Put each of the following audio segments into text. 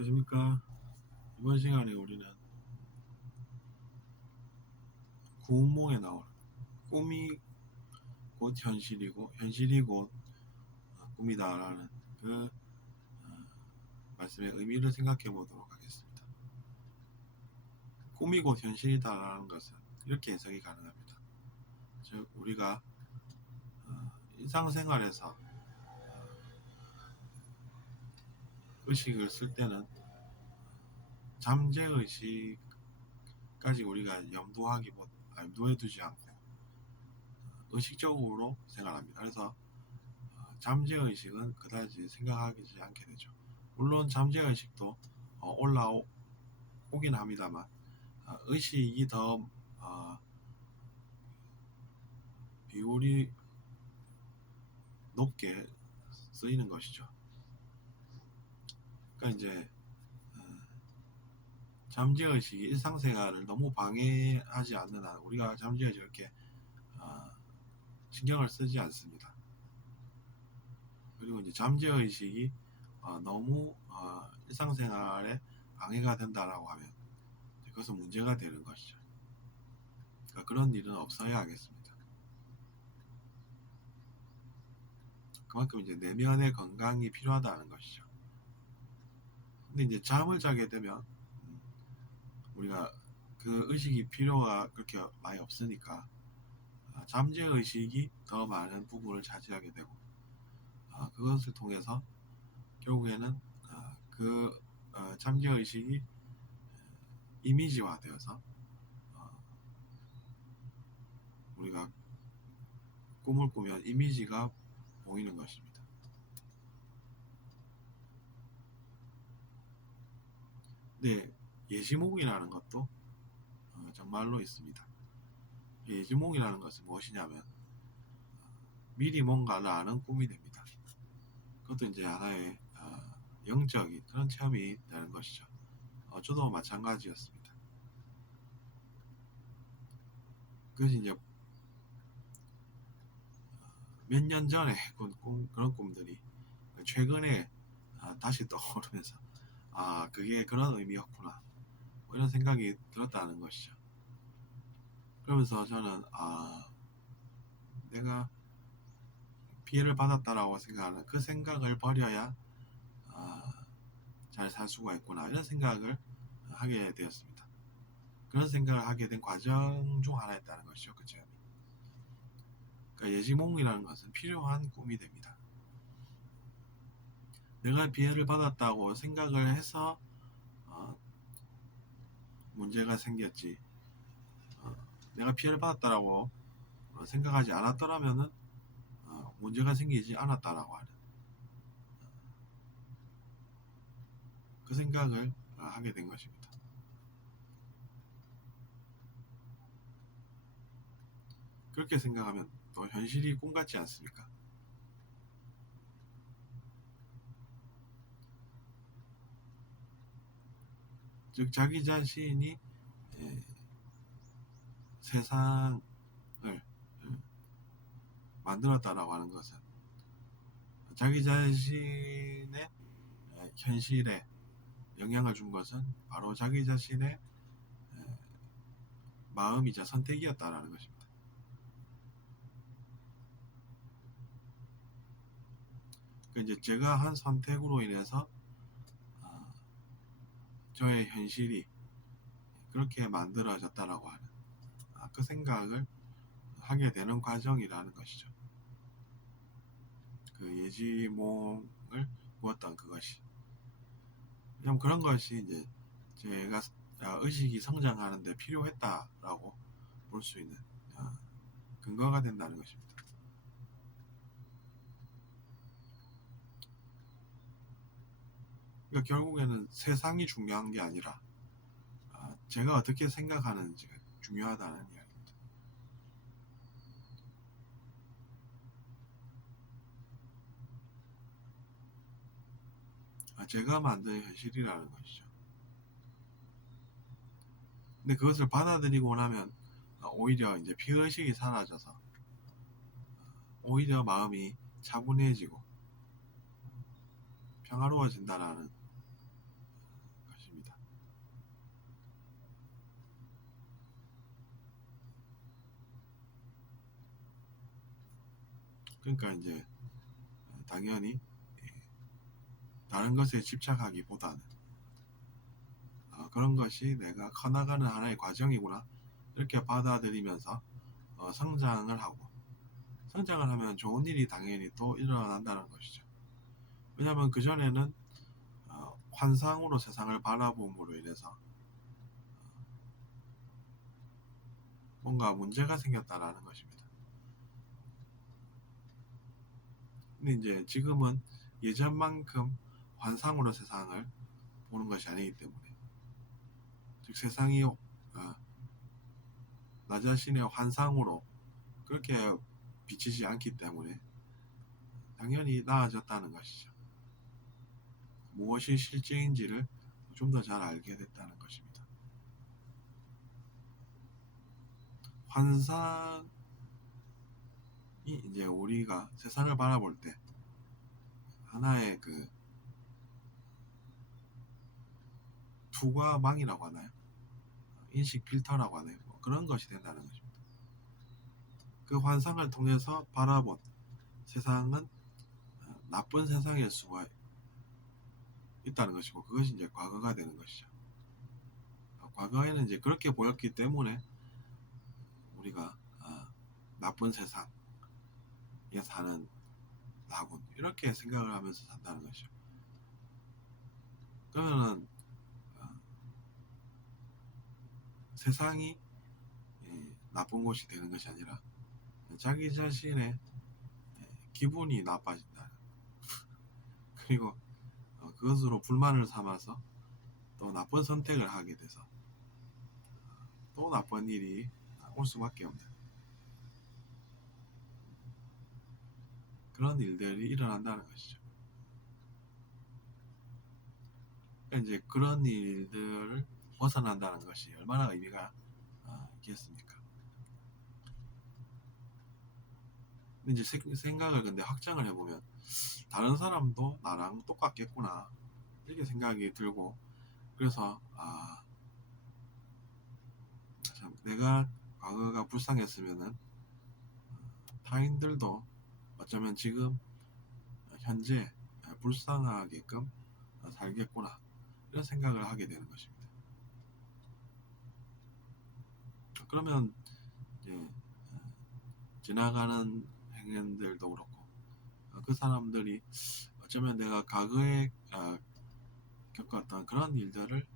안녕하십니까. 이번 시간에 우리는 구운몽에 나오는 꿈이 곧 현실이고 현실이 곧 꿈이다라는 그 말씀의 의미를 생각해 보도록 하겠습니다. 꿈이 곧 현실이다라는 것은 이렇게 해석이 가능합니다. 즉 우리가 일상생활에서 의식을 쓸 때는 잠재의식까지 우리가 염두해 두지 않고 의식적으로 생활합니다. 그래서 잠재의식은 그다지 생각하지 않게 되죠. 물론 잠재의식도 올라오긴 합니다만 의식이 더 비율이 높게 쓰이는 것이죠. 그러니까 이제 잠재의식이 일상생활을 너무 방해하지 않는 한 우리가 잠재의식을 이렇게 신경을 쓰지 않습니다. 그리고 이제 잠재의식이 너무 일상생활에 방해가 된다라고 하면 그것은 문제가 되는 것이죠. 그러니까 그런 일은 없어야 하겠습니다. 그만큼 이제 내면의 건강이 필요하다는 것이죠. 근데 이제 잠을 자게 되면 우리가 그 의식이 필요가 그렇게 많이 없으니까 잠재의식이 더 많은 부분을 차지하게 되고 그것을 통해서 결국에는 그 잠재의식이 이미지화되어서 우리가 꿈을 꾸면 이미지가 보이는 것입니다. 근데 예지몽이라는 것도 정말로 있습니다. 예지몽이라는 것은 무엇이냐면 미리 뭔가를 아는 꿈이 됩니다. 그것도 이제 하나의 영적인 그런 체험이 되는 것이죠. 저도 마찬가지였습니다. 그것이 이제 몇 년 전에 꾼 그런 꿈들이 최근에 다시 떠오르면서 그게 그런 의미였구나 뭐 이런 생각이 들었다는 것이죠. 그러면서 저는 내가 피해를 받았다라고 생각하는 그 생각을 버려야 잘 살 수가 있구나 이런 생각을 하게 되었습니다. 그런 생각을 하게 된 과정 중 하나였다는 것이죠. 그 체험이. 그러니까 예지몽이라는 것은 필요한 꿈이 됩니다. 내가 피해를 받았다고 생각을 해서 문제가 생겼지 내가 피해를 받았다라고 생각하지 않았더라면은 문제가 생기지 않았다라고 하는 그 생각을 하게 된 것입니다. 그렇게 생각하면 또 현실이 꿈 같지 않습니까? 즉 자기 자신이 세상을 만들었다라고 하는 것은 자기 자신의 현실에 영향을 준 것은 바로 자기 자신의 마음이자 선택이었다라는 것입니다. 그러니까 이제 제가 한 선택으로 인해서 저의 현실이 그렇게 만들어졌다라고 하는 그 생각을 하게 되는 과정이라는 것이죠. 그 예지몽을 꾸었던 그것이. 그럼 그런 것이 이제 제가 의식이 성장하는데 필요했다라고 볼 수 있는 근거가 된다는 것입니다. 그러니까 결국에는 세상이 중요한 게 아니라 제가 어떻게 생각하는지가 중요하다는 이야기입니다. 제가 만든 현실이라는 것이죠. 근데 그것을 받아들이고 나면 오히려 이제 피의식이 사라져서 오히려 마음이 차분해지고 평화로워진다라는 그러니까 이제 당연히 다른 것에 집착하기보다는 그런 것이 내가 커나가는 하나의 과정이구나 이렇게 받아들이면서 성장을 하고, 성장을 하면 좋은 일이 당연히 또 일어난다는 것이죠. 왜냐하면 그전에는 환상으로 세상을 바라봄으로 인해서 뭔가 문제가 생겼다라는 것입니다. 근데 이제 지금은 예전만큼 환상으로 세상을 보는 것이 아니기 때문에, 즉 세상이 나 자신의 환상으로 그렇게 비치지 않기 때문에 당연히 나아졌다는 것이죠. 무엇이 실제인지를 좀 더 잘 알게 됐다는 것입니다. 환상이 이제 우리가 세상을 바라볼 때 하나의 그 투과망이라고 하나요? 인식 필터라고 하나요? 뭐 그런 것이 된다는 것입니다. 그 환상을 통해서 바라본 세상은 나쁜 세상일 수가 있다는 것이고, 그것이 이제 과거가 되는 것이죠. 과거에는 이제 그렇게 보였기 때문에 우리가 나쁜 세상에 사는 나군 이렇게 생각을 하면서 산다는 것이죠. 그러면은 세상이 나쁜 곳이 되는 것이 아니라 자기 자신의 기분이 나빠진다. 그리고 그것으로 불만을 삼아서 또 나쁜 선택을 하게 돼서 또 나쁜 일이 올 수밖에 없는 그런 일들이 일어난다는 것이죠. 그러니까 이제 그런 일들을 벗어난다는 것이 얼마나 의미가 있겠습니까? 이제 생각을 근데 확장을 해보면 다른 사람도 나랑 똑같겠구나 이렇게 생각이 들고, 그래서 참 내가 과거가 불쌍했으면은 타인들도 어쩌면 지금 현재 불쌍하게끔 살겠구나 이런 생각을 하게 되는 것입니다. 그러면 이제 지나가는 행인들도 그렇고 그 사람들이 어쩌면 내가 과거에 겪었던 그런 일들을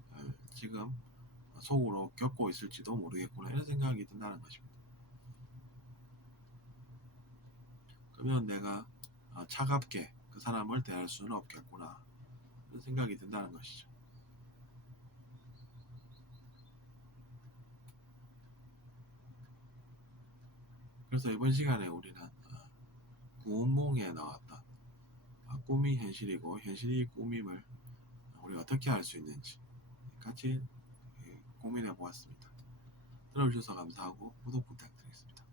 지금 속으로 겪고 있을지도 모르겠구나 이런 생각이 든다는 것입니다. 그러면 내가 차갑게 그 사람을 대할 수는 없겠구나 이런 생각이 든다는 것이죠. 그래서 이번 시간에 우리는 구운몽에 나왔던 꿈이 현실이고 현실이 꿈임을 우리가 어떻게 알 수 있는지 같이 고민해 보았습니다. 들어주셔서 감사하고 구독 부탁드리겠습니다.